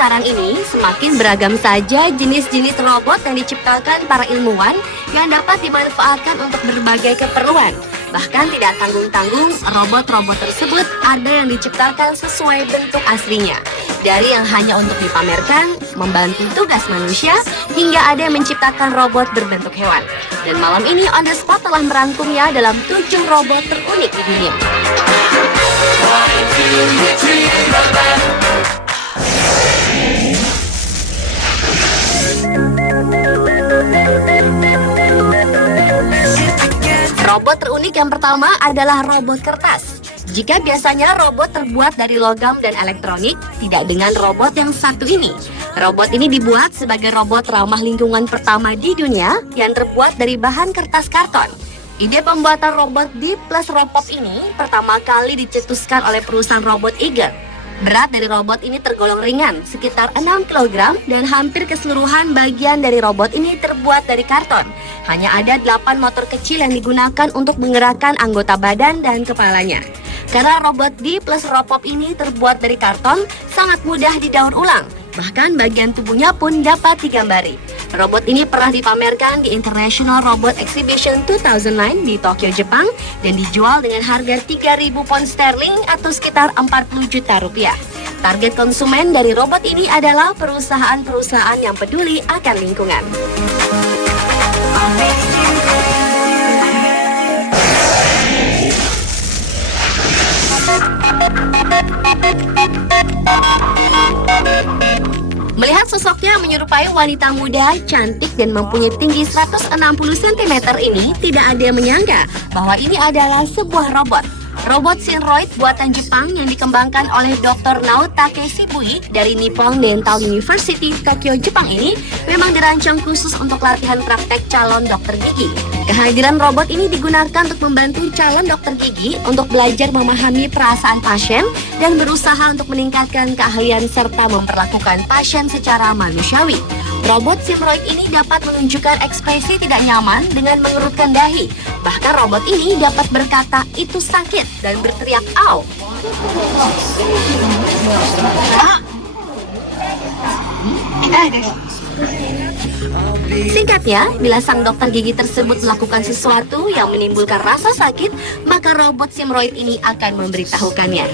sekarang ini semakin beragam saja jenis-jenis robot yang diciptakan para ilmuwan yang dapat dimanfaatkan untuk berbagai keperluan. Bahkan tidak tanggung-tanggung, robot-robot tersebut ada yang diciptakan sesuai bentuk aslinya. Dari yang hanya untuk dipamerkan, membantu tugas manusia, hingga ada yang menciptakan robot berbentuk hewan. Dan malam ini On The Spot telah merangkumnya dalam 7 robot terunik di dunia. Robot terunik yang pertama adalah robot kertas. Jika biasanya robot terbuat dari logam dan elektronik, tidak dengan robot yang satu ini. Robot ini dibuat sebagai robot ramah lingkungan pertama di dunia yang terbuat dari bahan kertas karton. Ide pembuatan robot Deep Plus Robopop ini pertama kali dicetuskan oleh perusahaan robot Eager. Berat dari robot ini tergolong ringan, sekitar 6 kg, dan hampir keseluruhan bagian dari robot ini terbuat dari karton. Hanya ada 8 motor kecil yang digunakan untuk menggerakkan anggota badan dan kepalanya. Karena robot Deep Plus Robopop ini terbuat dari karton, sangat mudah didaur ulang. Bahkan bagian tubuhnya pun dapat digambari. Robot ini pernah dipamerkan di International Robot Exhibition 2009 di Tokyo, Jepang, dan dijual dengan harga 3.000 pound sterling atau sekitar 40 juta rupiah. Target konsumen dari robot ini adalah perusahaan-perusahaan yang peduli akan lingkungan. Melihat sosoknya menyerupai wanita muda, cantik, dan mempunyai tinggi 160 cm ini, tidak ada yang menyangka bahwa ini adalah sebuah robot. Robot Synroid buatan Jepang yang dikembangkan oleh Dr. Naotake Shibui dari Nippon Dental University, Tokyo, Jepang ini memang dirancang khusus untuk latihan praktek calon dokter gigi. Kehadiran robot ini digunakan untuk membantu calon dokter gigi untuk belajar memahami perasaan pasien dan berusaha untuk meningkatkan keahlian serta memperlakukan pasien secara manusiawi. Robot Synroid ini dapat menunjukkan ekspresi tidak nyaman dengan mengerutkan dahi. Bahkan robot ini dapat berkata itu sakit dan berteriak "au". Singkatnya, bila sang dokter gigi tersebut melakukan sesuatu yang menimbulkan rasa sakit, maka robot Synroid ini akan memberitahukannya.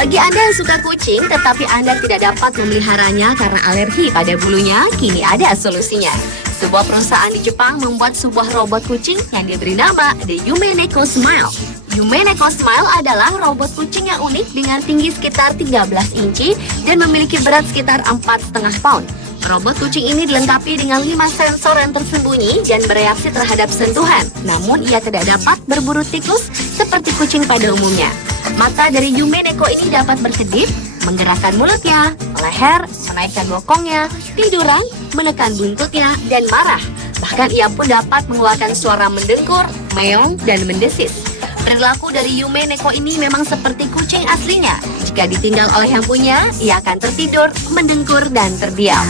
Bagi Anda yang suka kucing tetapi Anda tidak dapat memeliharanya karena alergi pada bulunya, kini ada solusinya. Sebuah perusahaan di Jepang membuat sebuah robot kucing yang diberi nama The Yume Neko Smile. Yume Neko Smile adalah robot kucing yang unik dengan tinggi sekitar 13 inci dan memiliki berat sekitar 4,5 pound. Robot kucing ini dilengkapi dengan 5 sensor yang tersembunyi dan bereaksi terhadap sentuhan. Namun ia tidak dapat berburu tikus seperti kucing pada umumnya. Mata dari Yume Neko ini dapat berkedip, menggerakkan mulutnya, leher, menaikkan bokongnya, tiduran, menekan buntutnya, dan marah. Bahkan ia pun dapat mengeluarkan suara mendengkur, meong, dan mendesis. Perilaku dari Yume Neko ini memang seperti kucing aslinya. Jika ditinggal oleh yang punya, ia akan tertidur, mendengkur, dan terdiam.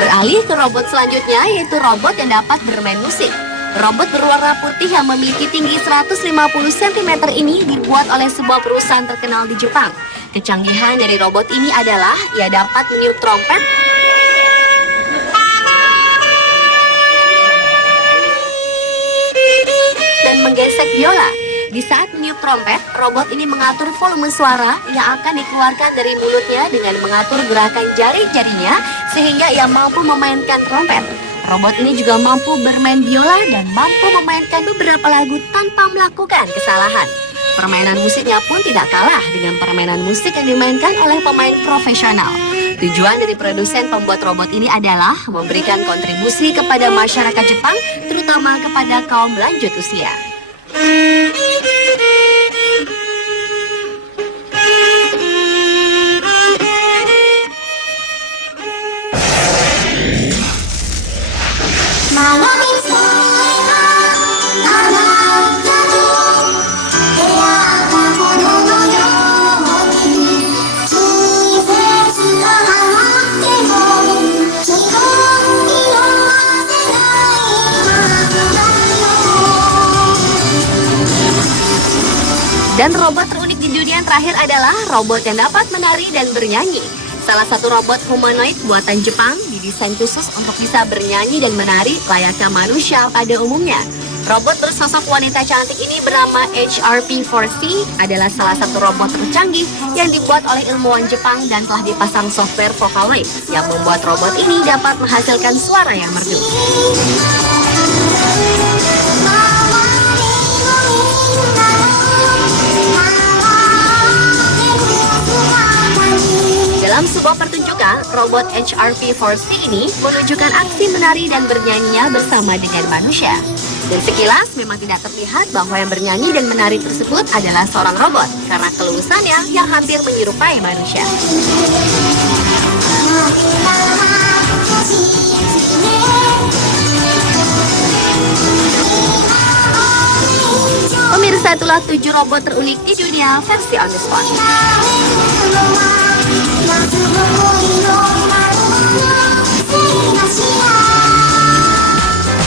Beralih ke robot selanjutnya, yaitu robot yang dapat bermain musik. Robot berwarna putih yang memiliki tinggi 150 cm ini dibuat oleh sebuah perusahaan terkenal di Jepang. Kecanggihan dari robot ini adalah ia dapat meniup trompet dan menggesek biola. Di saat meniup trompet, robot ini mengatur volume suara yang akan dikeluarkan dari mulutnya dengan mengatur gerakan jari-jarinya sehingga ia mampu memainkan trompet. Robot ini juga mampu bermain biola dan mampu memainkan beberapa lagu tanpa melakukan kesalahan. Permainan musiknya pun tidak kalah dengan permainan musik yang dimainkan oleh pemain profesional. Tujuan dari produsen pembuat robot ini adalah memberikan kontribusi kepada masyarakat Jepang, terutama kepada kaum lanjut usia. Dan robot terunik di dunia yang terakhir adalah robot yang dapat menari dan bernyanyi. Salah satu robot humanoid buatan Jepang didesain khusus untuk bisa bernyanyi dan menari layaknya manusia pada umumnya. Robot bersosok wanita cantik ini bernama HRP4C adalah salah satu robot tercanggih yang dibuat oleh ilmuwan Jepang dan telah dipasang software Vocaloid yang membuat robot ini dapat menghasilkan suara yang merdu. Dalam sebuah pertunjukan, robot HRP4C ini menunjukkan aksi menari dan bernyanyinya bersama dengan manusia. Dan sekilas memang tidak terlihat bahwa yang bernyanyi dan menari tersebut adalah seorang robot karena keluasannya yang hampir menyerupai manusia. Pemirsa, itulah 7 robot terunik di dunia versi on the spot. Masuk